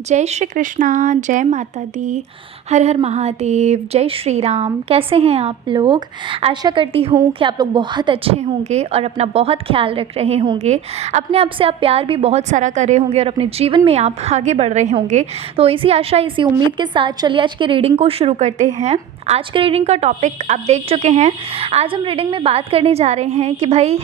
जय श्री कृष्णा, जय माता दी, हर हर महादेव, जय श्री राम। कैसे हैं आप लोग? आशा करती हूँ कि आप लोग बहुत अच्छे होंगे और अपना बहुत ख्याल रख रहे होंगे। अपने आप से आप प्यार भी बहुत सारा कर रहे होंगे और अपने जीवन में आप आगे बढ़ रहे होंगे। तो इसी आशा, इसी उम्मीद के साथ चलिए आज की रीडिंग को शुरू करते हैं। आज के रीडिंग का टॉपिक आप देख चुके हैं। आज हम रीडिंग में बात करने जा रहे हैं कि भाई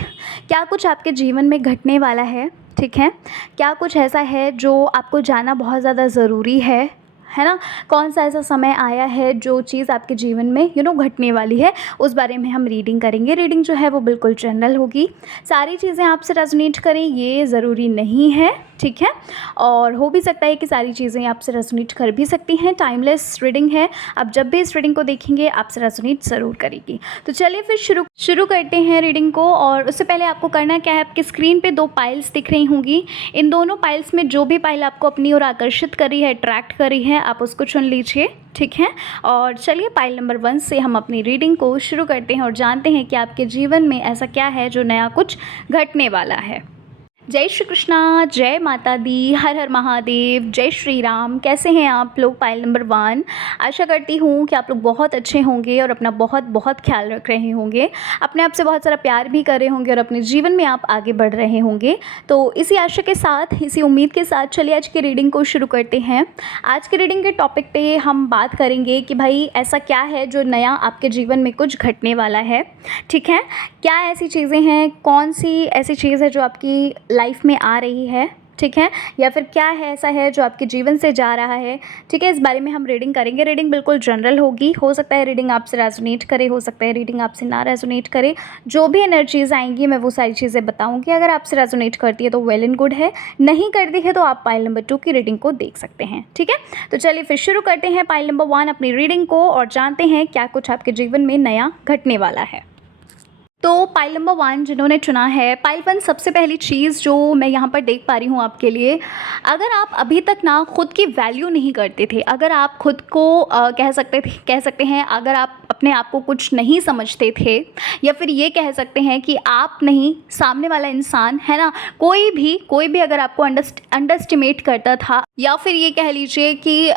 क्या कुछ आपके जीवन में घटने वाला है, ठीक है? क्या कुछ ऐसा है जो आपको जानना बहुत ज़्यादा ज़रूरी है ना? कौन सा ऐसा समय आया है जो चीज़ आपके जीवन में घटने वाली है, उस बारे में हम रीडिंग करेंगे। रीडिंग जो है वो बिल्कुल जनरल होगी। सारी चीज़ें आपसे रेजोनेट करें ये ज़रूरी नहीं है, ठीक है? और हो भी सकता है कि सारी चीज़ें आपसे रेजोनेट कर भी सकती हैं। टाइमलेस रीडिंग है, आप जब भी इस रीडिंग को देखेंगे आपसे रेजोनेट ज़रूर करेगी। तो चलिए फिर शुरू करते हैं रीडिंग को। और उससे पहले आपको करना क्या है, आपकी स्क्रीन पे 2 पाइल्स दिख रही होंगी। इन दोनों पाइल्स में जो भी पाइल आपको अपनी ओर आकर्षित कर रही है, अट्रैक्ट कर रही है, आप उसको चुन लीजिए, ठीक है? और चलिए पाइल नंबर 1 से हम अपनी रीडिंग को शुरू करते हैं और जानते हैं कि आपके जीवन में ऐसा क्या है जो नया कुछ घटने वाला है। जय श्री कृष्णा, जय माता दी, हर हर महादेव, जय श्री राम। कैसे हैं आप लोग? Pile number 1। आशा करती हूँ कि आप लोग बहुत अच्छे होंगे और अपना बहुत बहुत ख्याल रख रहे होंगे। अपने आप से बहुत सारा प्यार भी कर रहे होंगे और अपने जीवन में आप आगे बढ़ रहे होंगे। तो इसी आशा के साथ, इसी उम्मीद के साथ चलिए आज की रीडिंग को शुरू करते हैं। आज के रीडिंग के टॉपिक पे हम बात करेंगे कि भाई ऐसा क्या है जो नया आपके जीवन में कुछ घटने वाला है, ठीक है? क्या ऐसी चीज़ें हैं, कौन सी ऐसी चीज़ है जो आपकी लाइफ में आ रही है, ठीक है? या फिर क्या है ऐसा है जो आपके जीवन से जा रहा है, ठीक है? इस बारे में हम रीडिंग करेंगे। रीडिंग बिल्कुल जनरल होगी। हो सकता है रीडिंग आपसे रेजोनेट करे, हो सकता है रीडिंग आपसे ना रेजोनेट करे। जो भी एनर्जीज आएंगी मैं वो सारी चीज़ें बताऊंगी। अगर आपसे रेजोनेट करती है तो वेल एंड गुड है, नहीं करती है तो आप पाइल नंबर 2 की रीडिंग को देख सकते हैं, ठीक है? तो चलिए फिर शुरू करते हैं पाइल नंबर 1 अपनी रीडिंग को और जानते हैं क्या कुछ आपके जीवन में नया घटने वाला है। तो पाइल नंबर 1 जिन्होंने चुना है, पाइल 1, सबसे पहली चीज़ जो मैं यहाँ पर देख पा रही हूँ आपके लिए, अगर आप अभी तक ना खुद की वैल्यू नहीं करते थे, अगर आप खुद को कह सकते हैं, अगर आप अपने आप को कुछ नहीं समझते थे, या फिर ये कह सकते हैं कि आप नहीं, सामने वाला इंसान है ना, कोई भी अगर आपको अंडरस्टिमेट करता था, या फिर ये कह लीजिए कि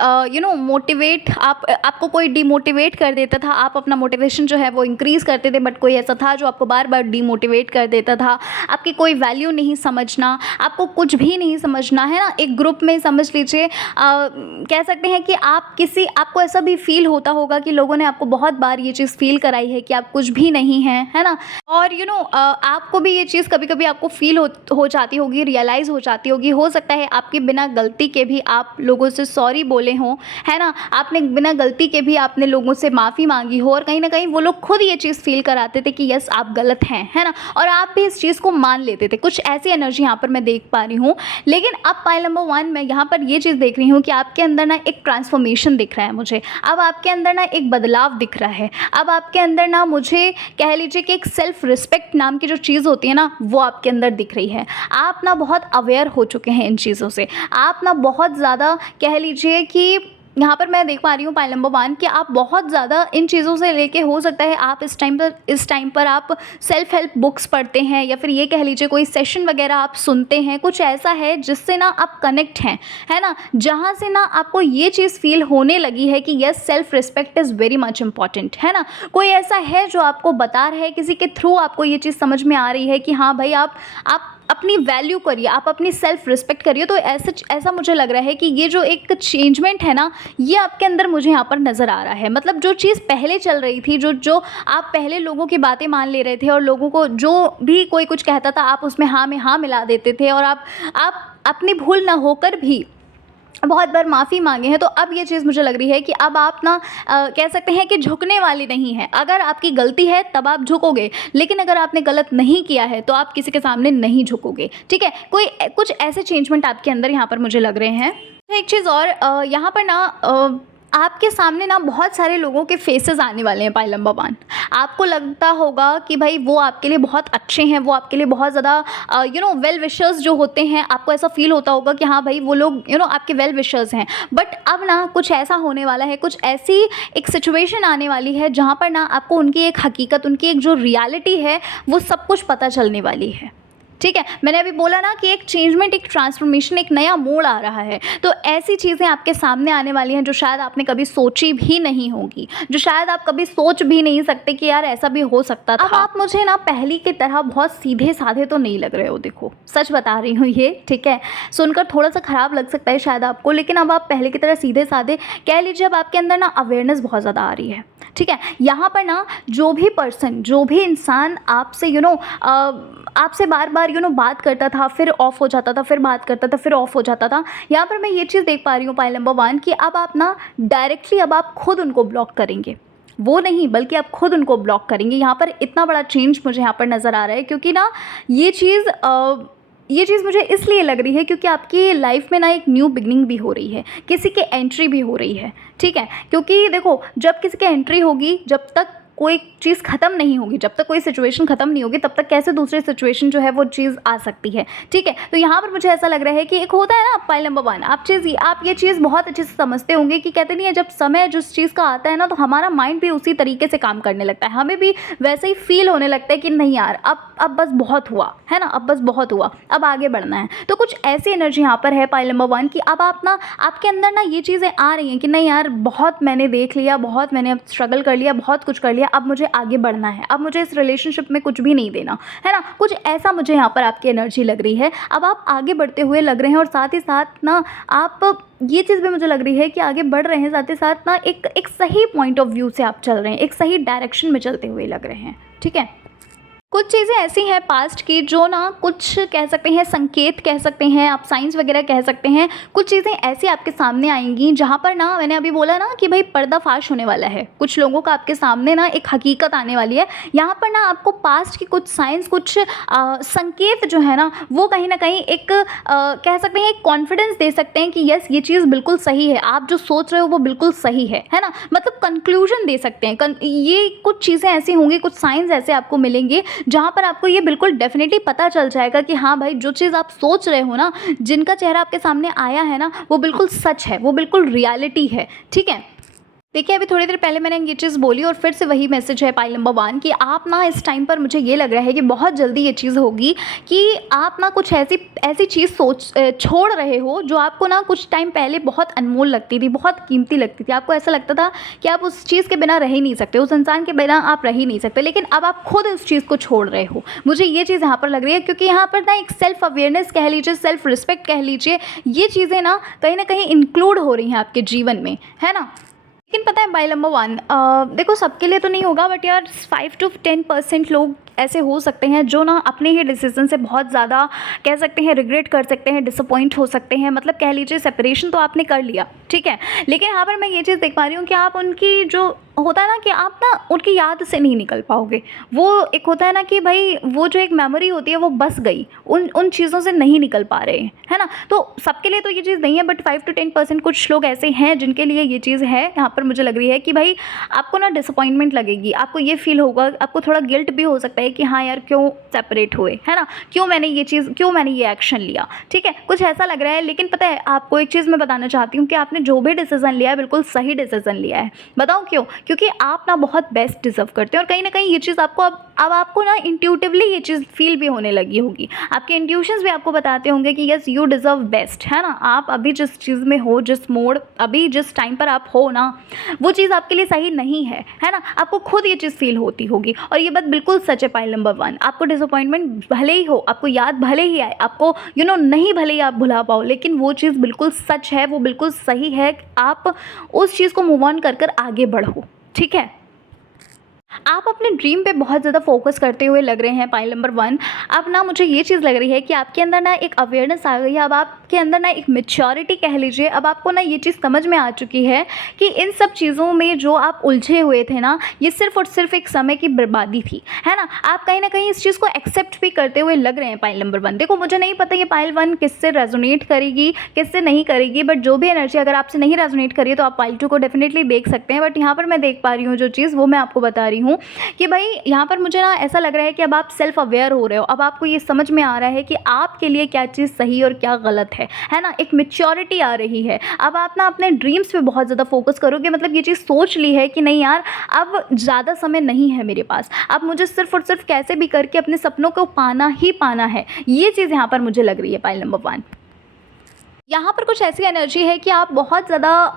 मोटिवेट आपको कोई डिमोटिवेट कर देता था, आप अपना मोटिवेशन जो है वो इंक्रीज़ करते थे, बट कोई ऐसा था जो आपको बार बार डिमोटिवेट कर देता था। आपकी कोई वैल्यू नहीं समझना, आपको कुछ भी नहीं समझना, है ना? एक ग्रुप में समझ लीजिए, कह सकते हैं कि आपको ऐसा भी फील होता होगा कि लोगों ने आपको बहुत बार ये चीज़ फील कराई है कि आप कुछ भी नहीं हैं, है ना? और आपको भी ये चीज़ कभी कभी आपको फील हो जाती होगी, रियलाइज़ हो जाती होगी। हो सकता है आपकी बिना गलती के भी आप लोगों से सॉरी बोले हों, है ना? आपने बिना गलती के भी आपने लोगों से माफ़ी मांगी हो, और कहीं ना कहीं वो लोग खुद ये चीज़ फील कराते थे कि यस आप गलत हैं, है ना? और आप भी इस चीज़ को मान लेते थे। कुछ ऐसी एनर्जी यहाँ पर मैं देख पा रही हूँ। लेकिन अब पाइल नंबर 1 में यहाँ पर ये चीज़ देख रही हूँ कि आपके अंदर ना एक ट्रांसफॉर्मेशन दिख रहा है मुझे। अब आपके अंदर ना एक बदलाव दिख रहा है। अब आपके अंदर ना, मुझे कह लीजिए कि एक सेल्फ रिस्पेक्ट नाम की जो चीज़ होती है ना, वो आपके अंदर दिख रही है। आप ना बहुत अवेयर हो चुके हैं इन चीज़ों से। आप ना बहुत ज़्यादा कह लीजिए कि यहाँ पर मैं देख पा रही हूँ पाइल नंबर 1 कि आप बहुत ज़्यादा इन चीज़ों से लेके, हो सकता है आप इस टाइम पर आप सेल्फ हेल्प बुक्स पढ़ते हैं, या फिर ये कह लीजिए कोई सेशन वगैरह आप सुनते हैं। कुछ ऐसा है जिससे ना आप कनेक्ट हैं, है ना? जहाँ से ना आपको ये चीज़ फील होने लगी है कि yes self respect is very much important, है ना? कोई ऐसा है जो आपको बता रहा है, किसी के थ्रू आपको ये चीज़ समझ में आ रही है कि हाँ भाई आप अपनी वैल्यू करिए, आप अपनी सेल्फ रिस्पेक्ट करिए। तो ऐसा मुझे लग रहा है कि ये जो एक चेंजमेंट है ना, ये आपके अंदर मुझे यहाँ पर नज़र आ रहा है। मतलब जो चीज़ पहले चल रही थी, जो आप पहले लोगों की बातें मान ले रहे थे, और लोगों को जो भी कोई कुछ कहता था आप उसमें हाँ में हाँ मिला देते थे, और आप अपनी भूल ना होकर भी बहुत बार माफ़ी मांगे हैं। तो अब ये चीज़ मुझे लग रही है कि अब आप ना कह सकते हैं कि झुकने वाली नहीं है। अगर आपकी गलती है तब आप झुकोगे, लेकिन अगर आपने गलत नहीं किया है तो आप किसी के सामने नहीं झुकोगे, ठीक है? कुछ ऐसे चेंजमेंट आपके अंदर यहाँ पर मुझे लग रहे हैं। एक चीज़ और, यहाँ पर ना आपके सामने ना बहुत सारे लोगों के फेसेस आने वाले हैं पाइल नंबर 1। आपको लगता होगा कि भाई वो आपके लिए बहुत अच्छे हैं, वो आपके लिए बहुत ज़्यादा वेल विशर्स जो होते हैं, आपको ऐसा फील होता होगा कि हाँ भाई वो लोग आपके वेल विशर्स हैं। बट अब ना कुछ ऐसा होने वाला है, कुछ ऐसी एक सिचुएशन आने वाली है जहाँ पर ना आपको उनकी एक हकीकत, उनकी एक जो रियलिटी है वो सब कुछ पता चलने वाली है। ठीक है, मैंने अभी बोला ना कि एक चेंजमेंट, एक ट्रांसफॉर्मेशन, एक नया मोड़ आ रहा है। तो ऐसी चीज़ें आपके सामने आने वाली हैं जो शायद आपने कभी सोची भी नहीं होंगी, जो शायद आप कभी सोच भी नहीं सकते कि यार ऐसा भी हो सकता था। अब आप मुझे ना पहली की तरह बहुत सीधे साधे तो नहीं लग रहे हो, देखो सच बता रही हूँ ये, ठीक है। सुनकर थोड़ा सा ख़राब लग सकता है शायद आपको, लेकिन अब आप पहले की तरह सीधे साधे कह लीजिए। अब आपके अंदर ना अवेयरनेस बहुत ज़्यादा आ रही है, ठीक है। यहाँ पर ना जो भी पर्सन, जो भी इंसान आपसे आपसे बार बार बात करता था, फिर ऑफ हो जाता था, फिर बात करता था, फिर ऑफ हो जाता था, यहाँ पर मैं ये चीज़ देख पा रही हूँ पाइल नंबर 1 कि अब आप ना डायरेक्टली अब आप खुद उनको ब्लॉक करेंगे। वो नहीं, बल्कि आप खुद उनको ब्लॉक करेंगे। यहाँ पर इतना बड़ा चेंज मुझे यहाँ पर नज़र आ रहा है, क्योंकि ना ये चीज़ मुझे इसलिए लग रही है क्योंकि आपकी लाइफ में ना एक न्यू बिगनिंग भी हो रही है, किसी की एंट्री भी हो रही है, ठीक है। क्योंकि देखो, जब किसी की एंट्री होगी, जब तक कोई चीज़ ख़त्म नहीं होगी, जब तक कोई सिचुएशन ख़त्म नहीं होगी, तब तक कैसे दूसरी सिचुएशन जो है वो चीज़ आ सकती है, ठीक है। तो यहाँ पर मुझे ऐसा लग रहा है कि एक होता है ना पाइल नंबर 1, आप ये चीज़ बहुत अच्छे से समझते होंगे कि कहते नहीं है, जब समय जिस चीज़ का आता है ना, तो हमारा माइंड भी उसी तरीके से काम करने लगता है, हमें भी वैसे ही फील होने लगता है कि नहीं यार, अब बस बहुत हुआ है ना, अब बस बहुत हुआ, अब आगे बढ़ना है। तो कुछ ऐसी एनर्जी यहाँ पर है पाइल नंबर 1 कि अब आप ना, आपके अंदर ना ये चीज़ें आ रही हैं कि नहीं यार, बहुत मैंने देख लिया, बहुत मैंने अब स्ट्रगल कर लिया, बहुत कुछ कर लिया, अब मुझे आगे बढ़ना है, अब मुझे इस रिलेशनशिप में कुछ भी नहीं देना है ना। कुछ ऐसा मुझे यहाँ पर आपकी एनर्जी लग रही है। अब आप आगे बढ़ते हुए लग रहे हैं, और साथ ही साथ ना आप ये चीज़ भी मुझे लग रही है कि आगे बढ़ रहे हैं, साथ ही साथ ना एक सही पॉइंट ऑफ व्यू से आप चल रहे हैं, एक सही डायरेक्शन में चलते हुए लग रहे हैं, ठीक है। कुछ चीज़ें ऐसी हैं पास्ट की जो ना, कुछ कह सकते हैं संकेत, कह सकते हैं आप साइंस वगैरह कह सकते हैं। कुछ चीज़ें ऐसी आपके सामने आएंगी जहाँ पर ना, मैंने अभी बोला ना कि भाई पर्दाफाश होने वाला है, कुछ लोगों का आपके सामने ना एक हकीकत आने वाली है। यहाँ पर ना आपको पास्ट की कुछ साइंस, कुछ संकेत जो है ना, वो कहीं ना कहीं एक कह सकते हैं एक कॉन्फिडेंस दे सकते हैं कि यस, ये चीज़ बिल्कुल सही है, आप जो सोच रहे हो वो बिल्कुल सही है ना। मतलब कंक्लूजन दे सकते हैं। ये कुछ चीज़ें ऐसी होंगी, कुछ साइंस ऐसे आपको मिलेंगे जहाँ पर आपको ये बिल्कुल डेफिनेटली पता चल जाएगा कि हाँ भाई, जो चीज़ आप सोच रहे हो ना, जिनका चेहरा आपके सामने आया है ना, वो बिल्कुल सच है, वो बिल्कुल रियलिटी है, ठीक है। देखिए, अभी थोड़ी देर पहले मैंने ये चीज़ बोली और फिर से वही मैसेज है पाइल नंबर 1 कि आप ना इस टाइम पर, मुझे ये लग रहा है कि बहुत जल्दी ये चीज़ होगी कि आप ना कुछ ऐसी चीज़ छोड़ रहे हो जो आपको ना कुछ टाइम पहले बहुत अनमोल लगती थी, बहुत कीमती लगती थी। आपको ऐसा लगता था कि आप उस चीज़ के बिना रह ही नहीं सकते, उस इंसान के बिना आप रह ही नहीं सकते, लेकिन अब आप खुद उस चीज़ को छोड़ रहे हो। मुझे ये चीज़ यहाँ पर लग रही है, क्योंकि यहाँ पर ना एक सेल्फ अवेयरनेस कह लीजिए, सेल्फ रिस्पेक्ट कह लीजिए, ये चीज़ें ना कहीं इंक्लूड हो रही हैं आपके जीवन में, है ना। लेकिन पता है पाइल नंबर 1, देखो सबके लिए तो नहीं होगा, बट यार 5 to 10% लोग ऐसे हो सकते हैं जो ना अपने ही डिसीजन से बहुत ज़्यादा कह सकते हैं रिग्रेट कर सकते हैं, डिसअपॉइंट हो सकते हैं। मतलब कह लीजिए सेपरेशन तो आपने कर लिया, ठीक है, लेकिन यहाँ पर मैं ये चीज़ देख पा रही हूँ कि आप उनकी जो होता है ना कि आप ना उनकी याद से नहीं निकल पाओगे। वो एक होता है ना कि भाई, वो जो एक मेमोरी होती है वो बस गई, उन चीज़ों से नहीं निकल पा रहे हैं, है ना। तो सबके लिए तो ये चीज़ नहीं है, बट 5 to 10% कुछ लोग ऐसे हैं जिनके लिए ये चीज़ है। यहाँ पर मुझे लग रही है कि भाई आपको ना डिसअपॉइंटमेंट लगेगी, आपको ये फील होगा, आपको थोड़ा गिल्ट भी हो सकता है कि हाँ यार, क्यों सेपरेट हुए, है ना, क्यों मैंने ये एक्शन लिया, ठीक है, कुछ ऐसा लग रहा है। लेकिन पता है, आपको एक चीज़ मैं बताना चाहती हूँ कि आपने जो भी डिसीजन लिया है, बिल्कुल सही डिसीजन लिया है। बताओ क्यों? क्योंकि आप ना बहुत बेस्ट डिजर्व करते हैं, और कहीं ना कहीं ये चीज़ आपको अब आपको ना इंट्यूटिवली ये चीज़ फील भी होने लगी होगी। आपके इंट्यूशंस भी आपको बताते होंगे कि यस, यू डिज़र्व बेस्ट, है ना। आप अभी जिस चीज़ में हो, जिस मोड़, अभी जिस टाइम पर आप हो ना, वो चीज़ आपके लिए सही नहीं है ना। आपको खुद ये चीज़ फील होती होगी, और ये बात बिल्कुल सच है पाइल नंबर 1। आपको डिसअपॉइंटमेंट भले ही हो, आपको याद भले ही आए, आपको नहीं भले ही आप भुला पाओ, लेकिन वो चीज़ बिल्कुल सच है, वो बिल्कुल सही है। आप उस चीज़ को मूव ऑन कर आगे बढ़ो, ठीक है। आप अपने ड्रीम पे बहुत ज़्यादा फोकस करते हुए लग रहे हैं पाइल नंबर 1। अब ना मुझे ये चीज़ लग रही है कि आपके अंदर ना एक अवेयरनेस आ गई है, अब आपके अंदर ना एक मैच्योरिटी कह लीजिए। अब आपको ना ये चीज़ समझ में आ चुकी है कि इन सब चीज़ों में जो आप उलझे हुए थे ना, ये सिर्फ और सिर्फ एक समय की बर्बादी थी, है ना। आप कहीं ना कहीं इस चीज़ को एक्सेप्ट भी करते हुए लग रहे हैं पाइल नंबर 1। देखो, मुझे नहीं पता ये पाइल 1 किससे रेजोनेट करेगी, किससे नहीं करेगी, बट जो भी एनर्जी अगर आपसे नहीं रेजोनेट करी है तो आप पाइल 2 को डेफिनेटली देख सकते हैं। बट यहाँ पर मैं देख पा रही हूँ जो चीज़, वो मैं आपको बता रही रही हूँ कि भाई यहाँ पर मुझे ना ऐसा लग रहा है कि अब आप सेल्फ अवेयर हो रहे हो, अब आपको ये समझ में आ रहा है कि आपके लिए क्या चीज़ सही और क्या गलत है ना। एक मैच्योरिटी आ रही है। अब आप ना अपने ड्रीम्स पे बहुत ज़्यादा फोकस करोगे, मतलब ये चीज़ सोच ली है कि नहीं यार, अब ज़्यादा समय नहीं है मेरे पास, अब मुझे सिर्फ और सिर्फ कैसे भी करके अपने सपनों को पाना ही पाना है। ये चीज़ यहाँ पर मुझे लग रही है पाइल नंबर 1। यहाँ पर कुछ ऐसी एनर्जी है कि आप बहुत ज़्यादा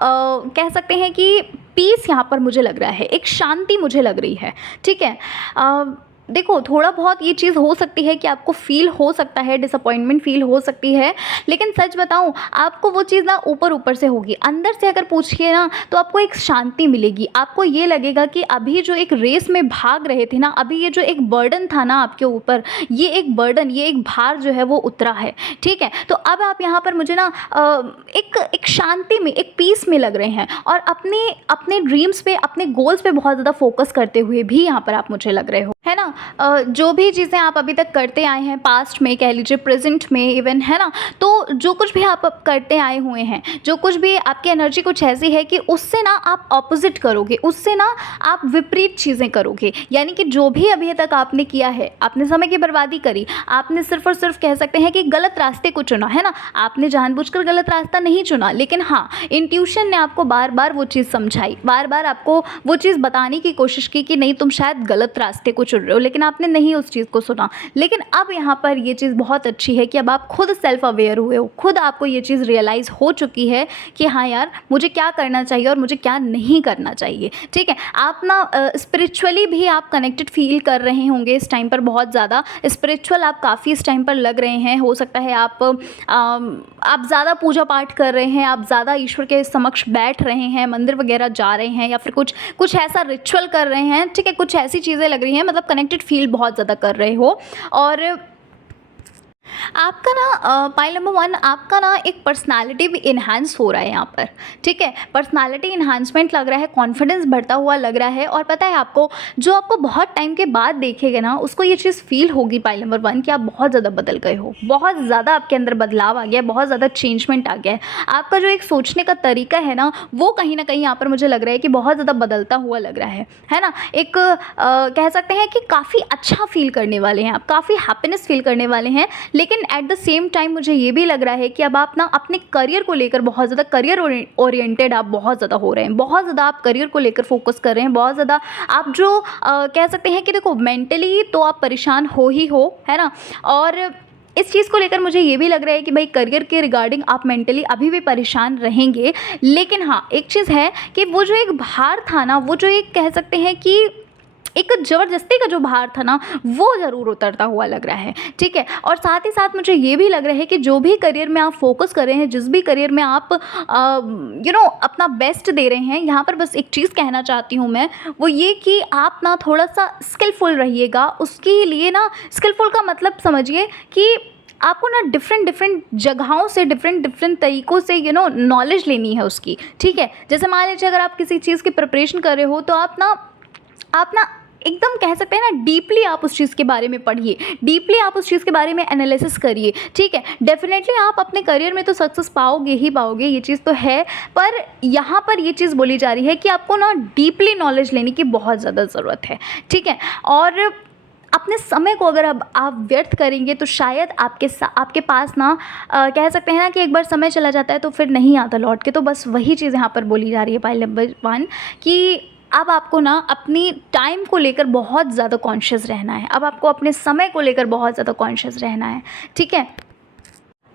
कह सकते हैं कि पीस यहाँ पर मुझे लग रहा है, एक शांति मुझे लग रही है, ठीक है। देखो, थोड़ा बहुत ये चीज़ हो सकती है कि आपको फ़ील हो सकता है, डिसअपॉइंटमेंट फ़ील हो सकती है, लेकिन सच बताऊँ आपको वो चीज़ ना ऊपर ऊपर से होगी। अंदर से अगर पूछिए ना तो आपको एक शांति मिलेगी। आपको ये लगेगा कि अभी जो एक रेस में भाग रहे थे ना, अभी ये जो एक बर्डन था ना आपके ऊपर, ये एक बर्डन, ये एक भार जो है वो उतरा है, ठीक है। तो अब आप यहाँ पर मुझे ना एक शांति में, एक पीस में लग रहे हैं, और अपने अपने ड्रीम्स पे, अपने गोल्स पे बहुत ज़्यादा फोकस करते हुए भी यहाँ पर आप मुझे लग रहे हो, है ना। जो भी चीज़ें आप अभी तक करते आए हैं, पास्ट में कह लीजिए, प्रेजेंट में इवन, है ना, तो जो कुछ भी आप अब करते आए हुए हैं, जो कुछ भी आपकी एनर्जी कुछ ऐसी है कि उससे ना आप ऑपोजिट करोगे, उससे ना आप विपरीत चीज़ें करोगे। यानी कि जो भी अभी तक आपने किया है, आपने समय की बर्बादी करी, आपने सिर्फ और सिर्फ कह सकते हैं कि गलत रास्ते को चुना, है ना। आपने जानबूझकर गलत रास्ता नहीं चुना, लेकिन हाँ, इंट्यूशन ने आपको बार बार वो चीज़ समझाई, बार बार आपको वो चीज़ बताने की कोशिश की कि नहीं, तुम शायद गलत रास्ते को चुन रहे हो, लेकिन आपने नहीं उस चीज़ को सुना। लेकिन अब यहाँ पर ये चीज़ बहुत अच्छी है कि अब आप खुद सेल्फ अवेयर हुए हो, खुद आपको ये चीज़ रियलाइज़ हो चुकी है कि हाँ यार, मुझे क्या करना चाहिए और मुझे क्या नहीं करना चाहिए, ठीक है। आप ना स्पिरिचुअली भी आप कनेक्टेड फील कर रहे होंगे इस टाइम पर, बहुत ज़्यादा स्पिरिचुअल आप काफ़ी इस टाइम पर लग रहे हैं। हो सकता है आप ज़्यादा पूजा पाठ कर रहे हैं, आप ज़्यादा ईश्वर के समक्ष बैठ रहे हैं, मंदिर वगैरह जा रहे हैं, या फिर कुछ ऐसा रिचुअल कर रहे हैं, ठीक है। कुछ ऐसी चीज़ें लग रही हैं, मतलब कनेक्टेड फील बहुत ज़्यादा कर रहे हो। और आपका ना पाइल नंबर 1, आपका ना एक पर्सनालिटी भी इन्हांस हो रहा है यहाँ पर, ठीक है। पर्सनालिटी इन्हांसमेंट लग रहा है, कॉन्फिडेंस बढ़ता हुआ लग रहा है। और पता है आपको, जो आपको बहुत टाइम के बाद देखेगा ना, उसको ये चीज़ फील होगी पाइल नंबर 1 कि आप बहुत ज़्यादा बदल गए हो, बहुत ज़्यादा आपके अंदर बदलाव आ गया, बहुत ज़्यादा चेंजमेंट आ गया है। आपका जो एक सोचने का तरीका है ना, वो कहीं ना कहीं यहाँ पर मुझे लग रहा है कि बहुत ज़्यादा बदलता हुआ लग रहा है ना। एक कह सकते हैं कि काफ़ी अच्छा फील करने वाले हैं आप, काफ़ी हैप्पीनेस फील करने वाले हैं। लेकिन एट द सेम टाइम मुझे ये भी लग रहा है कि अब आप ना अपने करियर को लेकर बहुत ज़्यादा करियर ओरिएंटेड आप बहुत ज़्यादा हो रहे हैं, बहुत ज़्यादा आप करियर को लेकर फोकस कर रहे हैं, बहुत ज़्यादा आप जो कह सकते हैं कि देखो, मेंटली तो आप परेशान हो ही हो, है ना। और इस चीज़ को लेकर मुझे ये भी लग रहा है कि भाई करियर के रिगार्डिंग आप मेंटली अभी भी परेशान रहेंगे। लेकिन हाँ, एक चीज़ है कि वो जो एक भार था ना, वो जो एक कह सकते हैं कि एक ज़बरदस्ती का जो भार था ना, वो ज़रूर उतरता हुआ लग रहा है, ठीक है। और साथ ही साथ मुझे ये भी लग रहा है कि जो भी करियर में आप फोकस कर रहे हैं, जिस भी करियर में आप अपना बेस्ट दे रहे हैं, यहाँ पर बस एक चीज़ कहना चाहती हूँ मैं, वो ये कि आप ना थोड़ा सा स्किलफुल रहिएगा। उसके लिए ना, स्किलफुल का मतलब समझिए कि आपको ना डिफरेंट जगहों से, डिफरेंट तरीक़ों से नॉलेज लेनी है उसकी, ठीक है। जैसे मान लीजिए, अगर आप किसी चीज़ की प्रिपरेशन कर रहे हो, तो आप ना एकदम कह सकते हैं ना, डीपली आप उस चीज़ के बारे में पढ़िए, डीपली आप उस चीज़ के बारे में एनालिसिस करिए, ठीक है। डेफिनेटली आप अपने करियर में तो सक्सेस पाओगे ही पाओगे, ये चीज़ तो है। पर यहाँ पर ये चीज़ बोली जा रही है कि आपको ना डीपली नॉलेज लेने की बहुत ज़्यादा ज़रूरत है, ठीक है। और अपने समय को अगर अब आप व्यर्थ करेंगे, तो शायद आपके पास ना कह सकते हैं ना कि एक बार समय चला जाता है तो फिर नहीं आता लौट के। तो बस वही चीज़ यहाँ पर बोली जा रही है पाइल नंबर 1 कि अब आपको ना अपनी टाइम को लेकर बहुत ज़्यादा कॉन्शियस रहना है, अब आपको अपने समय को लेकर बहुत ज़्यादा कॉन्शियस रहना है, ठीक है।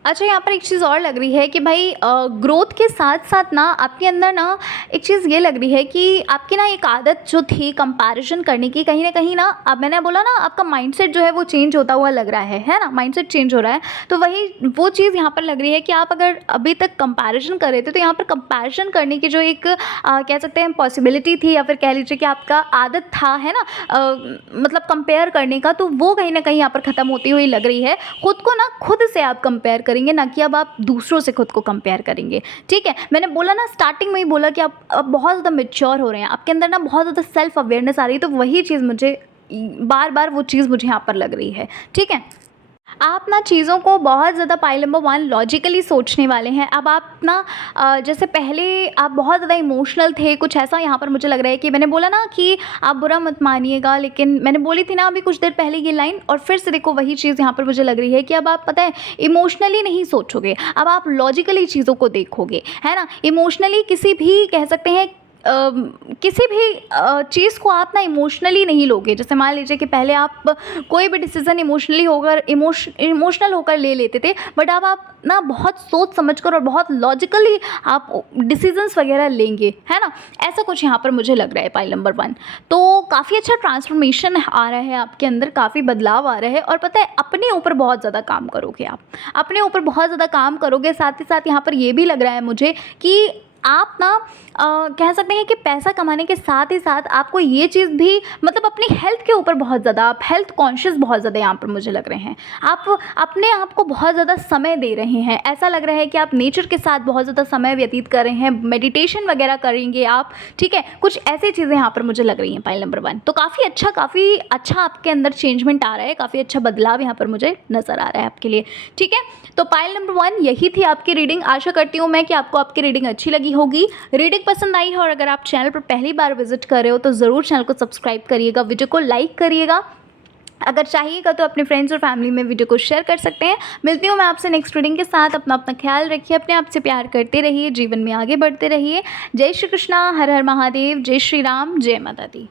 अच्छा, यहाँ पर एक चीज़ और लग रही है कि भाई ग्रोथ के साथ साथ ना आपके अंदर ना एक चीज़ ये लग रही है कि आपकी ना एक आदत जो थी कंपैरिजन करने की, कहीं ना कहीं ना, अब मैंने बोला ना, आपका माइंडसेट जो है वो चेंज होता हुआ लग रहा है ना, माइंडसेट चेंज हो रहा है। तो वही वो चीज़ यहाँ पर लग रही है कि आप अगर अभी तक कंपैरिजन कर रहे थे, तो यहाँ पर कंपैरिजन करने की जो एक कह सकते हैं पॉसिबिलिटी थी, या फिर कह लीजिए कि आपका आदत था, है ना, मतलब कंपेयर करने का, तो वो कहीं ना कहीं यहाँ पर ख़त्म होती हुई लग रही है। खुद को ना खुद से आप कंपेयर करेंगे, ना कि अब आप दूसरों से खुद को कंपेयर करेंगे, ठीक है। मैंने बोला ना, स्टार्टिंग में ही बोला कि आप अब बहुत ज़्यादा मैच्योर हो रहे हैं, आपके अंदर ना बहुत ज़्यादा सेल्फ अवेयरनेस आ रही है। तो वही चीज़ मुझे बार बार वो चीज़ मुझे यहाँ पर लग रही है, ठीक है। आप ना चीज़ों को बहुत ज़्यादा पाइल नंबर 1 लॉजिकली सोचने वाले हैं। अब आप ना जैसे पहले आप बहुत ज़्यादा इमोशनल थे, कुछ ऐसा यहाँ पर मुझे लग रहा है कि मैंने बोला ना कि आप बुरा मत मानिएगा, लेकिन मैंने बोली थी ना अभी कुछ देर पहले ये लाइन, और फिर से देखो वही चीज़ यहाँ पर मुझे लग रही है कि अब आप पता है इमोशनली नहीं सोचोगे, अब आप लॉजिकली चीज़ों को देखोगे, है ना। इमोशनली किसी भी कह सकते हैं किसी भी चीज़ को आप ना इमोशनली नहीं लोगे। जैसे मान लीजिए कि पहले आप कोई भी डिसीज़न इमोशनल होकर ले लेते थे, बट अब आप ना बहुत सोच समझकर और बहुत लॉजिकली आप डिसीजंस वगैरह लेंगे, है ना। ऐसा कुछ यहाँ पर मुझे लग रहा है पाइल नंबर 1। तो काफ़ी अच्छा ट्रांसफॉर्मेशन आ रहा है आपके अंदर, काफ़ी बदलाव आ रहा है, और पता है अपने ऊपर बहुत ज़्यादा काम करोगे आप, अपने ऊपर बहुत ज़्यादा काम करोगे। साथ ही साथ यहाँ पर ये भी लग रहा है मुझे कि आप ना कह सकते हैं कि पैसा कमाने के साथ ही साथ आपको ये चीज़ भी मतलब अपनी हेल्थ के ऊपर बहुत ज़्यादा आप हेल्थ कॉन्शियस बहुत ज़्यादा यहाँ पर मुझे लग रहे हैं। आप अपने आप को बहुत ज़्यादा समय दे रहे हैं। ऐसा लग रहा है कि आप नेचर के साथ बहुत ज़्यादा समय व्यतीत कर रहे हैं, मेडिटेशन वगैरह करेंगे आप, ठीक है। कुछ ऐसी चीज़ें यहाँ पर मुझे लग रही हैं पाइल नंबर 1। तो काफ़ी अच्छा आपके अंदर चेंजमेंट आ रहा है, काफ़ी अच्छा बदलाव यहाँ पर मुझे नज़र आ रहा है आपके लिए, ठीक है। तो पाइल नंबर 1 यही थी आपकी रीडिंग। आशा करती हूँ मैं कि आपको आपकी रीडिंग अच्छी लगी होगी, रीडिंग पसंद आई है, और अगर आप चैनल पर पहली बार विजिट कर रहे हो तो ज़रूर चैनल को सब्सक्राइब करिएगा, वीडियो को लाइक करिएगा, अगर चाहिएगा तो अपने फ्रेंड्स और फैमिली में वीडियो को शेयर कर सकते हैं। मिलती हूँ मैं आपसे नेक्स्ट रीडिंग के साथ। अपना ख्याल रखिए, अपने आप से प्यार करते रहिए, जीवन में आगे बढ़ते रहिए। जय श्री कृष्णा, हर हर महादेव, जय श्री राम, जय माता दी।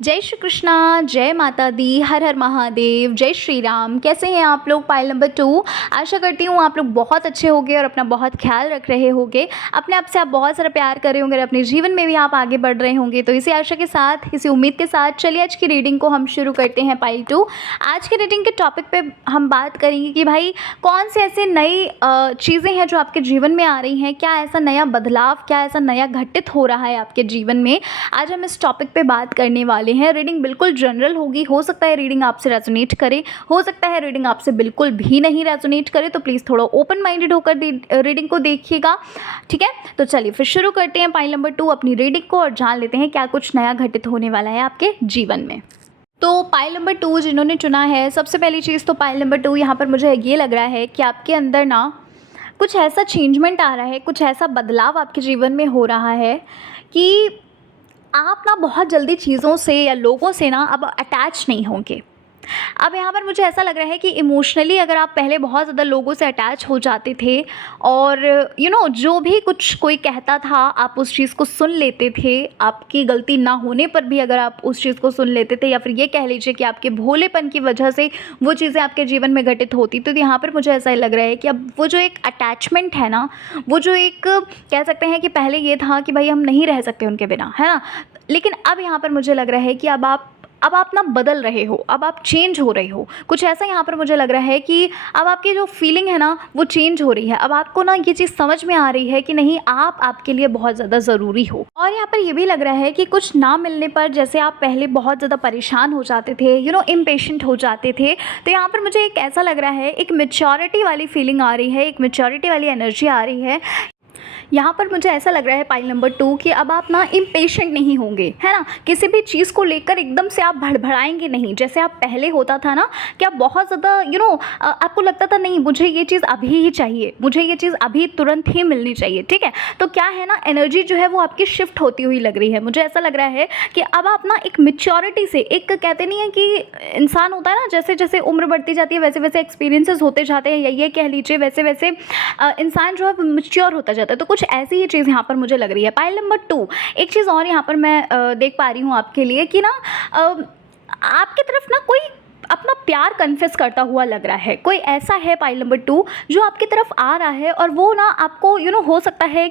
जय श्री कृष्णा, जय माता दी, हर हर महादेव, जय श्री राम। कैसे हैं आप लोग? Pile number 2। आशा करती हूँ आप लोग बहुत अच्छे होंगे और अपना बहुत ख्याल रख रहे होंगे, अपने आप से आप बहुत सारा प्यार कर रहे होंगे, अपने जीवन में भी आप आगे बढ़ रहे होंगे। तो इसी आशा के साथ, इसी उम्मीद के साथ चलिए आज की रीडिंग को हम शुरू करते हैं। पाइल 2 आज की रीडिंग के टॉपिक पे हम बात करेंगे कि भाई कौन से ऐसे नई चीज़ें हैं जो आपके जीवन में आ रही हैं, क्या ऐसा नया बदलाव, क्या ऐसा नया घटित हो रहा है आपके जीवन में। आज हम इस टॉपिक पे बात करने वाले हैं। रीडिंग बिल्कुल जनरल होगी, हो सकता है रीडिंग आपसे रेजोनेट करे, हो सकता है रीडिंग आपसे बिल्कुल भी नहीं रेजोनेट करे, तो प्लीज़ थोड़ा ओपन माइंडेड होकर रीडिंग को देखिएगा, ठीक है। तो चलिए फिर शुरू करते हैं पाइल नंबर 2 अपनी रीडिंग को, और जान लेते हैं क्या कुछ नया घटित होने वाला है आपके जीवन में। तो पाइल नंबर 2 जिन्होंने चुना है, सबसे पहली चीज़ तो पाइल नंबर 2 यहाँ पर मुझे ये लग रहा है कि आपके अंदर ना कुछ ऐसा चेंजमेंट आ रहा है, कुछ ऐसा बदलाव आपके जीवन में हो रहा है कि आप ना बहुत जल्दी चीज़ों से या लोगों से ना अब अटैच नहीं होंगे। अब यहाँ पर मुझे ऐसा लग रहा है कि इमोशनली अगर आप पहले बहुत ज़्यादा लोगों से अटैच हो जाते थे, और जो भी कुछ कोई कहता था आप उस चीज़ को सुन लेते थे, आपकी गलती ना होने पर भी अगर आप उस चीज़ को सुन लेते थे, या फिर ये कह लीजिए कि आपके भोलेपन की वजह से वो चीज़ें आपके जीवन में घटित होती, तो यहाँ पर मुझे ऐसा लग रहा है कि अब वो जो एक अटैचमेंट है ना, वो जो एक कह सकते हैं कि पहले ये था कि भाई हम नहीं रह सकते उनके बिना, है ना। लेकिन अब यहाँ पर मुझे लग रहा है कि अब आप ना बदल रहे हो, अब आप चेंज हो रहे हो। कुछ ऐसा यहाँ पर मुझे लग रहा है कि अब आपकी जो फीलिंग है ना वो चेंज हो रही है। अब आपको ना ये चीज़ समझ में आ रही है कि नहीं, आप आपके लिए बहुत ज़्यादा ज़रूरी हो। और यहाँ पर ये भी लग रहा है कि कुछ ना मिलने पर जैसे आप पहले बहुत ज़्यादा परेशान हो जाते थे, इम्पेशेंट हो जाते थे, तो यहाँ पर मुझे एक ऐसा लग रहा है, एक मैच्योरिटी वाली फीलिंग आ रही है, एक मैच्योरिटी वाली एनर्जी आ रही है। यहाँ पर मुझे ऐसा लग रहा है पाइल नंबर 2 कि अब आप ना इम्पेशेंट नहीं होंगे, है ना। किसी भी चीज़ को लेकर एकदम से आप भड़बड़ाएंगे नहीं, जैसे आप पहले होता था ना कि आप बहुत ज़्यादा आपको लगता था नहीं मुझे ये चीज़ अभी ही चाहिए, मुझे ये चीज़ अभी तुरंत ही मिलनी चाहिए, ठीक है। तो क्या है ना, एनर्जी जो है वो आपकी शिफ्ट होती हुई लग रही है। मुझे ऐसा लग रहा है कि अब आप ना एक मैच्योरिटी से, एक कहते नहीं है कि इंसान होता है ना, जैसे जैसे उम्र बढ़ती जाती है वैसे वैसे एक्सपीरियंसेस होते जाते हैं, या ये कह लीजिए वैसे वैसे इंसान जो है मैच्योर होता जाता है। तो कुछ ऐसी ही चीज़ यहाँ पर मुझे लग रही है। पाइल नंबर 2 एक चीज़ और यहाँ पर मैं देख पा रही हूँ आपके लिए कि ना आपकी तरफ ना कोई अपना प्यार कन्फेस करता हुआ लग रहा है। कोई ऐसा है पाइल नंबर 2 जो आपकी तरफ आ रहा है, और वो ना आपको हो सकता है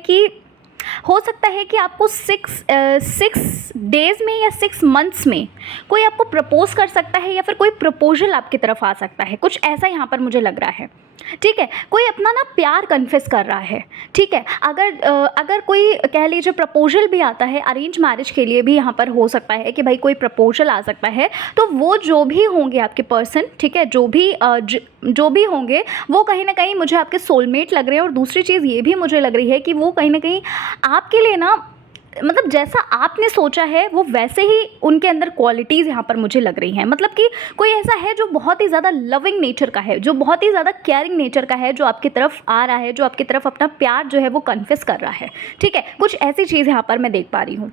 कि आपको 6 डेज़ में या 6 मंथ्स में कोई आपको प्रपोज कर सकता है, या फिर कोई प्रपोजल आपकी तरफ आ सकता है। कुछ ऐसा यहाँ पर मुझे लग रहा है, ठीक है। कोई अपना ना प्यार कन्फेस कर रहा है, ठीक है। अगर कोई कह लीजिए प्रपोजल भी आता है, अरेंज मैरिज के लिए भी यहाँ पर हो सकता है कि भाई कोई प्रपोजल आ सकता है, तो वो जो भी होंगे आपके पर्सन, ठीक है, जो भी होंगे वो कहीं ना कहीं मुझे आपके सोलमेट लग रहे हैं। और दूसरी चीज़ ये भी मुझे लग रही है कि वो कहीं ना कहीं आपके लिए ना मतलब जैसा आपने सोचा है वो वैसे ही उनके अंदर क्वालिटीज़ यहाँ पर मुझे लग रही हैं। मतलब कि कोई ऐसा है जो बहुत ही ज़्यादा लविंग नेचर का है, जो बहुत ही ज़्यादा केयरिंग नेचर का है, जो आपकी तरफ आ रहा है, जो आपकी तरफ अपना प्यार जो है वो कन्फेस कर रहा है। ठीक है, कुछ ऐसी चीज़ यहाँ पर मैं देख पा रही हूँ।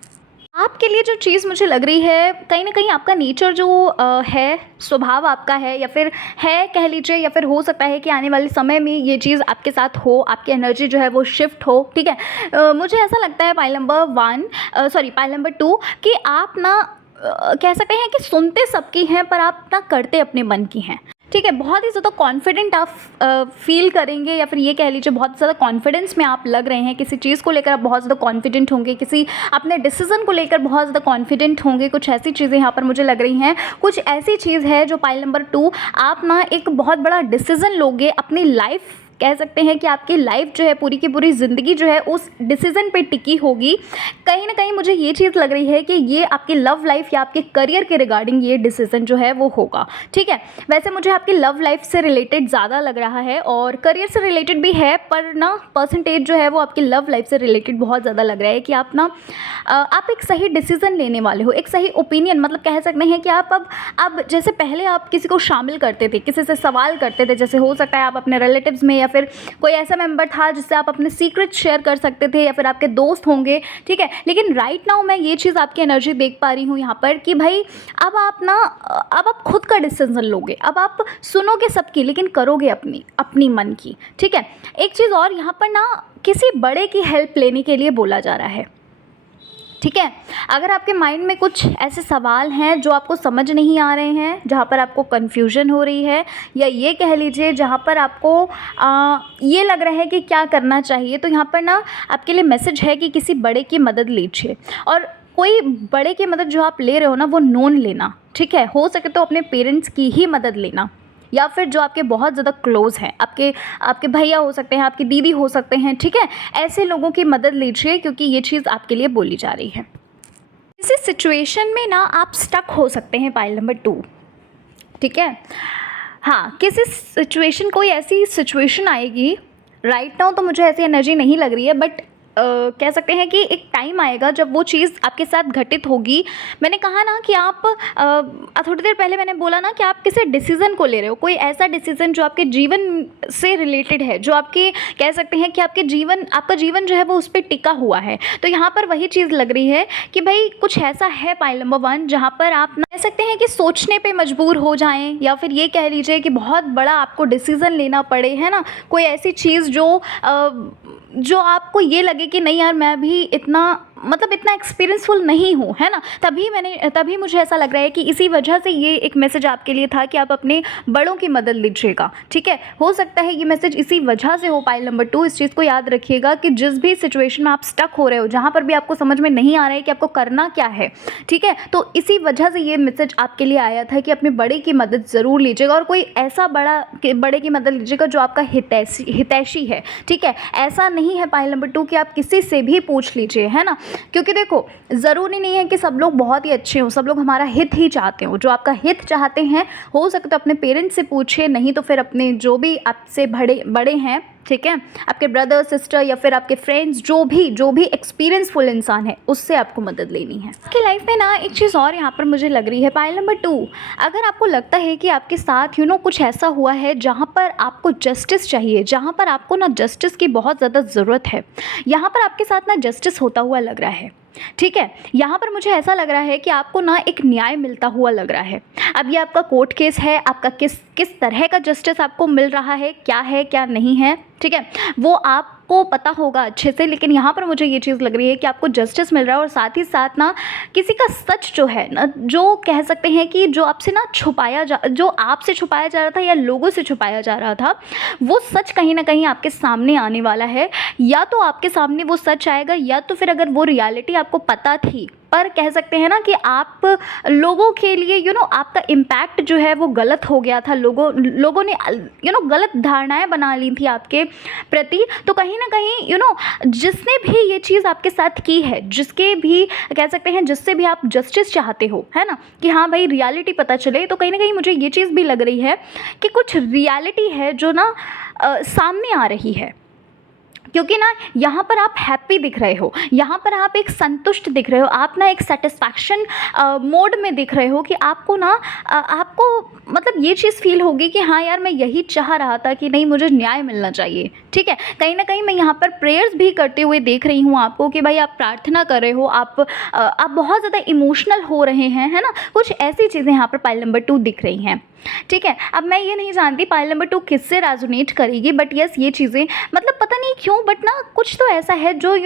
आपके लिए जो चीज़ मुझे लग रही है, कहीं न कहीं आपका नेचर जो है, स्वभाव आपका है, या फिर है कह लीजिए, या फिर हो सकता है कि आने वाले समय में ये चीज़ आपके साथ हो, आपकी एनर्जी जो है वो शिफ्ट हो, ठीक है। मुझे ऐसा लगता है पाइल नंबर 2 कि आप ना कह सकते हैं कि सुनते सबकी हैं पर आप ना करते अपने मन की हैं। ठीक है, बहुत ही ज़्यादा कॉन्फिडेंट आप फ़ील करेंगे, या फिर ये कह लीजिए बहुत ज़्यादा कॉन्फिडेंस में आप लग रहे हैं। किसी चीज़ को लेकर आप बहुत ज़्यादा कॉन्फिडेंट होंगे, किसी अपने डिसीज़न को लेकर बहुत ज़्यादा कॉन्फिडेंट होंगे। कुछ ऐसी चीज़ें यहाँ पर मुझे लग रही हैं। कुछ ऐसी चीज़ है जो पाइल नंबर 2, आप ना एक बहुत बड़ा डिसीज़न लोगे अपनी लाइफ, कह सकते हैं कि आपकी लाइफ जो है, पूरी की पूरी ज़िंदगी जो है उस डिसीज़न पे टिकी होगी। कहीं न कहीं मुझे ये चीज़ लग रही है कि ये आपकी लव लाइफ़ या आपके करियर के रिगार्डिंग ये डिसीज़न जो है वो होगा। ठीक है, वैसे मुझे आपकी लव लाइफ़ से रिलेटेड ज़्यादा लग रहा है और करियर से रिलेटेड भी है, पर ना परसेंटेज जो है वो आपकी लव लाइफ़ से रिलेटेड बहुत ज़्यादा लग रहा है कि आप ना आप एक सही डिसीज़न लेने वाले हो, एक सही ओपिनियन, मतलब कह सकते हैं कि आप अब जैसे पहले आप किसी को शामिल करते थे, किसी से सवाल करते थे, जैसे हो सकता है आप अपने रिलेटिव्स में या फिर कोई ऐसा मेंबर था जिससे आप अपने सीक्रेट शेयर कर सकते थे, या फिर आपके दोस्त होंगे। ठीक है, लेकिन राइट नाउ मैं ये चीज़ आपकी एनर्जी देख पा रही हूँ यहाँ पर कि भाई अब आप खुद का डिसीजन लोगे। अब आप सुनोगे सबकी लेकिन करोगे अपनी अपनी मन की। ठीक है, एक चीज़ और यहाँ पर ना, किसी बड़े की हेल्प लेने के लिए बोला जा रहा है। ठीक है, अगर आपके माइंड में कुछ ऐसे सवाल हैं जो आपको समझ नहीं आ रहे हैं, जहाँ पर आपको कन्फ्यूजन हो रही है, या ये कह लीजिए जहाँ पर आपको ये लग रहा है कि क्या करना चाहिए, तो यहाँ पर ना आपके लिए मैसेज है कि किसी बड़े की मदद लीजिए। और कोई बड़े की मदद जो आप ले रहे हो ना, वो नोन लेना। ठीक है, हो सके तो अपने पेरेंट्स की ही मदद लेना, या फिर जो आपके बहुत ज़्यादा क्लोज़ हैं, आपके आपके भैया हो सकते हैं, आपकी दीदी हो सकते हैं। ठीक है, ऐसे लोगों की मदद लीजिए क्योंकि ये चीज़ आपके लिए बोली जा रही है। किसी सिचुएशन में ना आप स्टक हो सकते हैं, पाइल नंबर 2। ठीक है, हाँ, किसी सिचुएशन, कोई ऐसी सिचुएशन आएगी, राइट नाउ तो मुझे ऐसी एनर्जी नहीं लग रही है, बट कह सकते हैं कि एक टाइम आएगा जब वो चीज़ आपके साथ घटित होगी। मैंने कहा ना कि आप थोड़ी देर पहले मैंने बोला ना कि आप किसी डिसीज़न को ले रहे हो, कोई ऐसा डिसीज़न जो आपके जीवन से रिलेटेड है, जो आपके कह सकते हैं कि आपका जीवन जो है वो उस पर टिका हुआ है। तो यहाँ पर वही चीज़ लग रही है कि भाई कुछ ऐसा है पाइल नंबर 1 जहाँ पर आप कह सकते हैं कि सोचने पे मजबूर हो जाएं, या फिर ये कह लीजिए कि बहुत बड़ा आपको डिसीज़न लेना पड़े, है ना। कोई ऐसी चीज़ जो आपको ये लगे कि नहीं यार, मैं भी इतना एक्सपीरियंसफुल नहीं हूँ, है ना। तभी मुझे ऐसा लग रहा है कि इसी वजह से ये एक मैसेज आपके लिए था कि आप अपने बड़ों की मदद लीजिएगा। ठीक है, हो सकता है ये मैसेज इसी वजह से हो पाइल नंबर 2। इस चीज़ को याद रखिएगा कि जिस भी सिचुएशन में आप स्टक हो रहे हो, जहाँ पर भी आपको समझ में नहीं आ रहा है कि आपको करना क्या है, ठीक है, तो इसी वजह से ये मैसेज आपके लिए आया था कि अपने बड़े की मदद ज़रूर लीजिएगा, और कोई ऐसा बड़े की मदद लीजिएगा जो आपका हितैषी है। ठीक है, ऐसा नहीं है पाइल नंबर 2 कि आप किसी से भी पूछ लीजिए, है ना। क्योंकि देखो, ज़रूरी नहीं है कि सब लोग बहुत ही अच्छे हों, सब लोग हमारा हित ही चाहते हों। जो आपका हित चाहते हैं, हो सके तो अपने पेरेंट्स से पूछिए, नहीं तो फिर अपने जो भी आपसे बड़े हैं, ठीक है, आपके ब्रदर सिस्टर या फिर आपके फ्रेंड्स, जो भी एक्सपीरियंसफुल इंसान है, उससे आपको मदद लेनी है। आपकी लाइफ में ना एक चीज़ और यहाँ पर मुझे लग रही है, पाइल नंबर 2, अगर आपको लगता है कि आपके साथ कुछ ऐसा हुआ है जहाँ पर आपको जस्टिस चाहिए, जहाँ पर आपको ना जस्टिस की बहुत ज़्यादा ज़रूरत है, यहाँ पर आपके साथ ना जस्टिस होता हुआ लग रहा है। ठीक है, यहाँ पर मुझे ऐसा लग रहा है कि आपको ना एक न्याय मिलता हुआ लग रहा है। अब ये आपका कोर्ट केस है, आपका किस तरह का जस्टिस आपको मिल रहा है क्या नहीं है, ठीक है, वो आपको पता होगा अच्छे से। लेकिन यहाँ पर मुझे ये चीज़ लग रही है कि आपको जस्टिस मिल रहा है, और साथ ही साथ ना किसी का सच जो है ना, जो कह सकते हैं कि जो आपसे ना जो आपसे छुपाया जा रहा था या लोगों से छुपाया जा रहा था, वो सच कहीं ना कहीं आपके सामने आने वाला है। या तो आपके सामने वो सच आएगा, या तो फिर अगर वो रियलिटी आपको पता थी, पर कह सकते हैं ना कि आप लोगों के लिए आपका इम्पैक्ट जो है वो गलत हो गया था, लोगों ने गलत धारणाएं बना ली थी आपके प्रति। तो कहीं ना कहीं जिसने भी ये चीज़ आपके साथ की है, जिसके भी कह सकते हैं जिससे भी आप जस्टिस चाहते हो, है ना, कि हाँ भाई रियलिटी पता चले, तो कहीं ना कहीं मुझे ये चीज़ भी लग रही है कि कुछ रियलिटी है जो ना सामने आ रही है। क्योंकि ना यहाँ पर आप हैप्पी दिख रहे हो, यहाँ पर आप एक संतुष्ट दिख रहे हो, आप ना एक सेटिस्फैक्शन मोड में दिख रहे हो कि आपको ना आपको मतलब ये चीज़ फ़ील होगी कि हाँ यार, मैं यही चाह रहा था कि नहीं, मुझे न्याय मिलना चाहिए। ठीक है, कहीं न कहीं मैं यहाँ पर प्रेयर्स भी करते हुए देख रही हूँ आपको कि भाई आप प्रार्थना कर रहे हो, आप बहुत ज़्यादा इमोशनल हो रहे हैं, है ना? कुछ ऐसी चीज़ें यहाँ पर पाइल नंबर 2 दिख रही हैं। ठीक है, अब मैं ये नहीं जानती पाइल नंबर 2 किससे रेजोनेट करेगी, बट यस ये चीज़ें मतलब पता नहीं क्यों, बट ना कुछ तो ऐसा है जो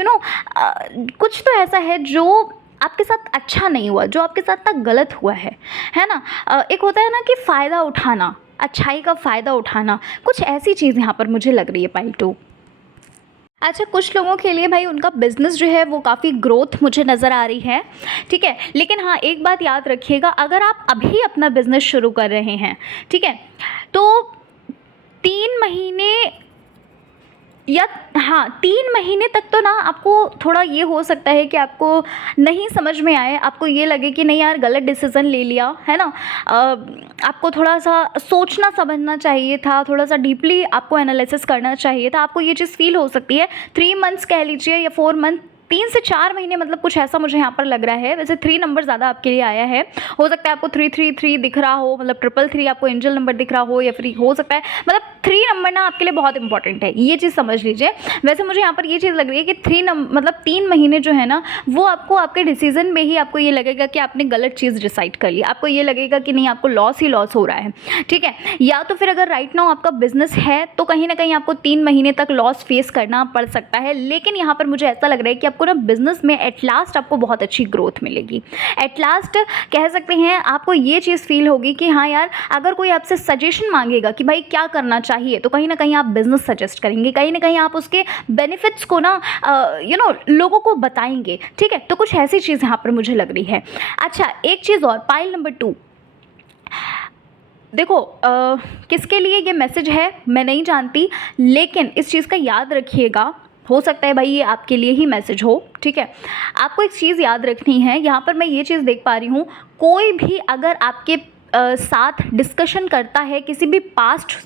कुछ तो ऐसा है जो आपके साथ अच्छा नहीं हुआ, जो आपके साथ ना गलत हुआ है ना? एक होता है ना कि फ़ायदा उठाना, अच्छाई का फ़ायदा उठाना, कुछ ऐसी चीज़ यहाँ पर मुझे लग रही है पाइल 2। अच्छा, कुछ लोगों के लिए भाई उनका बिज़नेस जो है वो काफ़ी ग्रोथ मुझे नज़र आ रही है, ठीक है? लेकिन हाँ, एक बात याद रखिएगा, अगर आप अभी अपना बिज़नेस शुरू कर रहे हैं, ठीक है? तो 3 महीने या हाँ, 3 महीने तक तो ना आपको थोड़ा ये हो सकता है कि आपको नहीं समझ में आए, आपको ये लगे कि नहीं यार, गलत डिसीज़न ले लिया, है ना? आपको थोड़ा-सा सोचना समझना चाहिए था, थोड़ा-सा डीपली आपको एनालिसिस करना चाहिए था, आपको ये चीज़ फ़ील हो सकती है। 3 मंथ्स कह लीजिए या 4 मंथ, 3 से 4 महीने, मतलब कुछ ऐसा मुझे यहाँ पर लग रहा है। वैसे 3 नंबर ज़्यादा आपके लिए आया है, हो सकता है आपको 333 दिख रहा हो, मतलब 333 आपको एंजल नंबर दिख रहा हो, या फिर हो सकता है मतलब 3 नंबर ना आपके लिए बहुत इंपॉर्टेंट है, ये चीज़ समझ लीजिए। वैसे मुझे यहाँ पर ये चीज़ लग रही है कि 3 महीने जो है ना, वो आपको आपके डिसीजन में ही आपको ये लगेगा कि आपने गलत चीज़ डिसाइड कर ली, आपको ये लगेगा कि नहीं, आपको लॉस ही लॉस हो रहा है, ठीक है? या तो फिर अगर राइट नाउ आपका बिजनेस है तो कहीं ना कहीं आपको 3 महीने तक लॉस फेस करना पड़ सकता है, लेकिन यहाँ पर मुझे ऐसा लग रहा है कि आपको ना बिजनेस में एट लास्ट आपको बहुत अच्छी ग्रोथ मिलेगी। एट लास्ट कह सकते हैं आपको ये चीज़ फील होगी कि हाँ यार, अगर कोई आपसे सजेशन मांगेगा कि भाई क्या करना चाहिए, तो कहीं ना कहीं आप बिजनेस सजेस्ट करेंगे, कहीं ना कहीं आप उसके बेनिफिट्स को ना लोगों को बताएंगे, ठीक है? तो कुछ ऐसी चीज़ यहाँ पर मुझे लग रही है। अच्छा, एक चीज़ और, पाइल नंबर 2, देखो किसके लिए ये मैसेज है मैं नहीं जानती, लेकिन इस चीज़ का याद रखिएगा, हो सकता है भाई ये आपके लिए ही मैसेज हो, ठीक है? आपको एक चीज़ याद रखनी है, यहाँ पर मैं ये चीज़ देख पा रही हूँ, कोई भी अगर आपके साथ डिस्कशन करता है किसी भी पास्ट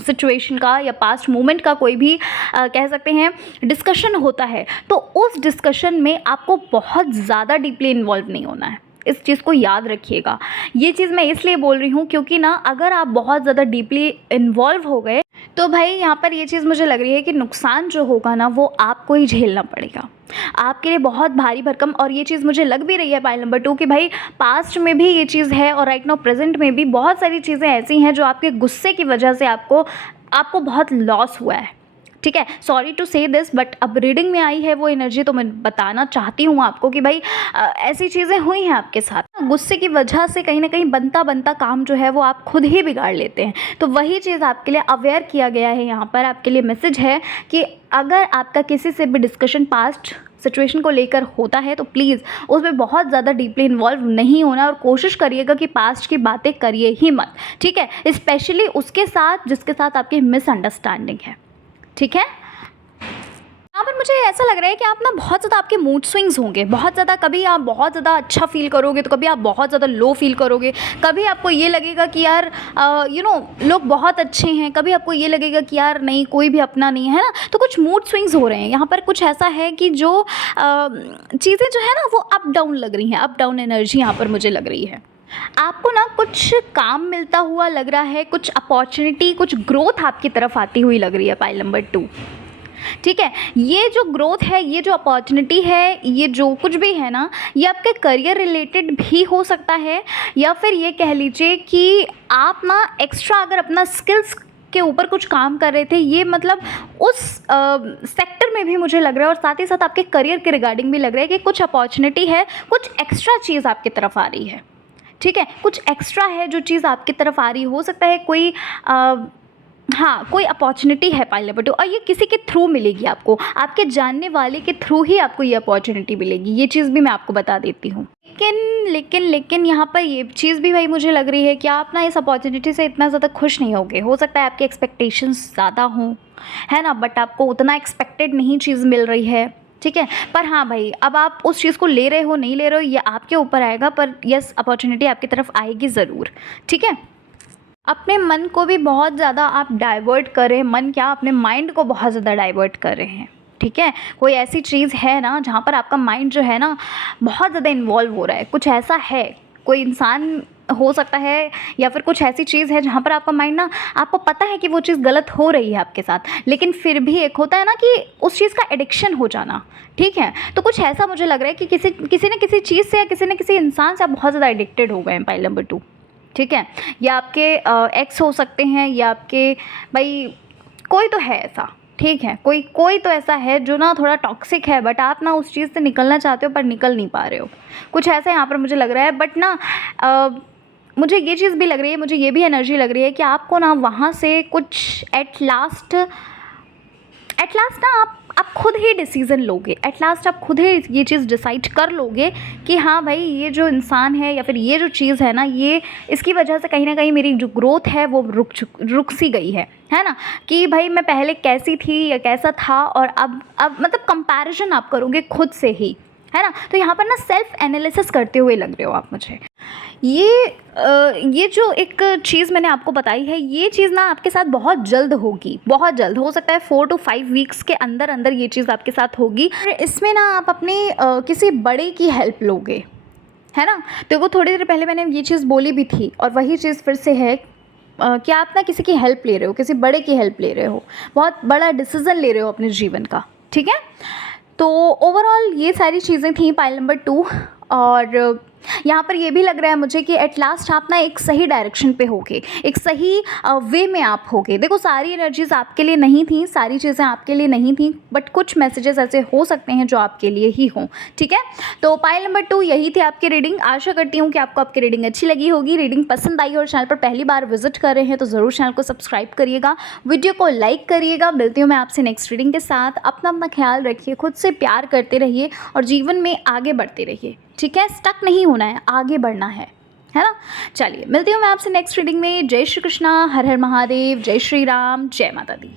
सिचुएशन का या पास्ट मोमेंट का, कोई भी कह सकते हैं डिस्कशन होता है, तो उस डिस्कशन में आपको बहुत ज़्यादा डीपली इन्वॉल्व नहीं होना है। इस चीज़ को याद रखिएगा। ये चीज़ मैं इसलिए बोल रही हूँ क्योंकि ना अगर आप बहुत ज़्यादा डीपली इन्वॉल्व हो गए तो भाई यहाँ पर ये चीज़ मुझे लग रही है कि नुकसान जो होगा ना वो आपको ही झेलना पड़ेगा, आपके लिए बहुत भारी भरकम। और ये चीज़ मुझे लग भी रही है पाइल नंबर 2 कि भाई पास्ट में भी ये चीज़ है और राइट नाउ प्रेजेंट में भी बहुत सारी चीज़ें ऐसी हैं जो आपके गुस्से की वजह से आपको बहुत लॉस हुआ है, ठीक है? सॉरी टू से दिस, बट अब रीडिंग में आई है वो एनर्जी, तो मैं बताना चाहती हूँ आपको कि भाई ऐसी चीज़ें हुई हैं आपके साथ। गुस्से की वजह से कहीं ना कहीं बनता बनता काम जो है वो आप खुद ही बिगाड़ लेते हैं। तो वही चीज़ आपके लिए अवेयर किया गया है, यहाँ पर आपके लिए मैसेज है कि अगर आपका किसी से भी डिस्कशन पास्ट सिचुएशन को लेकर होता है तो प्लीज़ उसमें बहुत ज़्यादा डीपली इन्वॉल्व नहीं होना, और कोशिश करिएगा कि पास्ट की बातें करिए ही मत, ठीक है? स्पेशली उसके साथ जिसके साथ आपकी मिसअंडरस्टैंडिंग है, ठीक है? यहाँ पर मुझे ऐसा लग रहा है कि आप ना बहुत ज़्यादा आपके मूड स्विंग्स होंगे, बहुत ज़्यादा, कभी आप बहुत ज़्यादा अच्छा फील करोगे तो कभी आप बहुत ज़्यादा लो फील करोगे, कभी आपको ये लगेगा कि यार लोग बहुत अच्छे हैं, कभी आपको ये लगेगा कि यार नहीं, कोई भी अपना नहीं है ना। तो कुछ मूड स्विंग्स हो रहे हैं यहाँ पर, कुछ ऐसा है कि जो चीज़ें जो है ना वो अप डाउन लग रही हैं, अप डाउन एनर्जी यहाँ पर मुझे लग रही है। आपको ना कुछ काम मिलता हुआ लग रहा है, कुछ अपॉर्चुनिटी, कुछ ग्रोथ आपकी तरफ आती हुई लग रही है पाइल नंबर 2, ठीक है? ये जो ग्रोथ है, ये जो अपॉर्चुनिटी है, ये जो कुछ भी है ना, ये आपके करियर रिलेटेड भी हो सकता है, या फिर ये कह लीजिए कि आप ना एक्स्ट्रा अगर अपना स्किल्स के ऊपर कुछ काम कर रहे थे, ये मतलब उस सेक्टर में भी मुझे लग रहा है, और साथ ही साथ आपके करियर के रिगार्डिंग भी लग रहा है कि कुछ अपॉर्चुनिटी है, कुछ एक्स्ट्रा चीज़ आपकी तरफ आ रही है, ठीक है? कुछ एक्स्ट्रा है जो चीज़ आपकी तरफ आ रही हो सकता है, कोई हाँ, कोई अपॉर्चुनिटी है पाइल नंबर 2, और ये किसी के थ्रू मिलेगी आपको, आपके जानने वाले के थ्रू ही आपको ये अपॉर्चुनिटी मिलेगी, ये चीज़ भी मैं आपको बता देती हूँ। लेकिन यहाँ पर ये चीज़ भी भाई मुझे लग रही है कि आप ना इस अपॉर्चुनिटी से इतना ज़्यादा खुश नहीं होगे, हो सकता है आपके एक्सपेक्टेशंस ज़्यादा हों, है ना, बट आपको उतना एक्सपेक्टेड नहीं चीज़ मिल रही है, ठीक है? पर हाँ भाई, अब आप उस चीज़ को ले रहे हो नहीं ले रहे हो ये आपके ऊपर आएगा, पर यस, अपॉर्चुनिटी आपकी तरफ आएगी ज़रूर, ठीक है? अपने मन को भी बहुत ज़्यादा आप डाइवर्ट कर रहे हैं, मन क्या, अपने माइंड को बहुत ज़्यादा डाइवर्ट कर रहे हैं। ठीक है, कोई ऐसी चीज़ है ना जहाँ पर आपका माइंड जो है ना बहुत ज़्यादा इन्वॉल्व हो रहा है, कुछ ऐसा है, कोई इंसान हो सकता है या फिर कुछ ऐसी चीज़ है जहाँ पर आपका माइंड ना, आपको पता है कि वो चीज़ गलत हो रही है आपके साथ, लेकिन फिर भी एक होता है ना कि उस चीज़ का एडिक्शन हो जाना। ठीक है, तो कुछ ऐसा मुझे लग रहा है कि किसी न किसी चीज़ से या किसी न किसी इंसान से आप बहुत ज़्यादा एडिक्टेड हो गए हैं, पाइल नंबर 2। ठीक है, या आपके एक्स हो सकते हैं, या आपके भाई कोई तो है ऐसा। ठीक है, कोई तो ऐसा है जो ना थोड़ा टॉक्सिक है, बट आप ना उस चीज़ से निकलना चाहते हो पर निकल नहीं पा रहे हो। कुछ ऐसा यहाँ पर मुझे लग रहा है, बट ना मुझे ये चीज़ भी लग रही है, मुझे ये भी एनर्जी लग रही है कि आपको ना वहाँ से कुछ एट लास्ट ना आप खुद ही डिसीज़न लोगे। एट लास्ट आप खुद ही ये चीज़ डिसाइड कर लोगे कि हाँ भाई, ये जो इंसान है या फिर ये जो चीज़ है ना, ये इसकी वजह से कहीं ना कहीं मेरी जो ग्रोथ है वो रुक सी गई है ना। कि भाई मैं पहले कैसी थी या कैसा था, और अब मतलब कंपैरिजन आप करोगे खुद से ही, है ना। तो यहाँ पर ना सेल्फ एनालिसिस करते हुए लग रहे हो आप मुझे। ये जो एक चीज़ मैंने आपको बताई है, ये चीज़ ना आपके साथ बहुत जल्द होगी, बहुत जल्द, हो सकता है 4 to 5 वीक्स के अंदर अंदर ये चीज़ आपके साथ होगी। इसमें ना आप अपने किसी बड़े की हेल्प लोगे, है ना। देखो, थोड़ी देर पहले मैंने ये चीज़ बोली भी थी, और वही चीज़ फिर से है कि आप ना किसी की हेल्प ले रहे हो, किसी बड़े की हेल्प ले रहे हो, बहुत बड़ा डिसीज़न ले रहे हो अपने जीवन का। ठीक है, तो ओवरऑल ये सारी चीज़ें थी पाइल नंबर 2। और यहाँ पर ये भी लग रहा है मुझे कि एट लास्ट आप ना एक सही डायरेक्शन पे होगे, एक सही वे में आप होगे। देखो, सारी एनर्जीज़ आपके लिए नहीं थी, सारी चीज़ें आपके लिए नहीं थी, बट कुछ मैसेजेस ऐसे हो सकते हैं जो आपके लिए ही हों। ठीक है, तो पाइल नंबर 2 यही थी आपकी रीडिंग। आशा करती हूँ कि आपको आपकी रीडिंग अच्छी लगी होगी। रीडिंग पसंद आई और चैनल पर पहली बार विजिट कर रहे हैं तो ज़रूर चैनल को सब्सक्राइब करिएगा, वीडियो को लाइक करिएगा। मिलती हूँ मैं आपसे नेक्स्ट रीडिंग के साथ। अपना ख्याल रखिए, खुद से प्यार करते रहिए और जीवन में आगे बढ़ते रहिए। ठीक है, स्टक नहीं होना है, आगे बढ़ना है ना। चलिए, मिलती हूँ मैं आपसे नेक्स्ट रीडिंग में। जय श्री कृष्णा, हर हर महादेव, जय श्री राम, जय माता दी।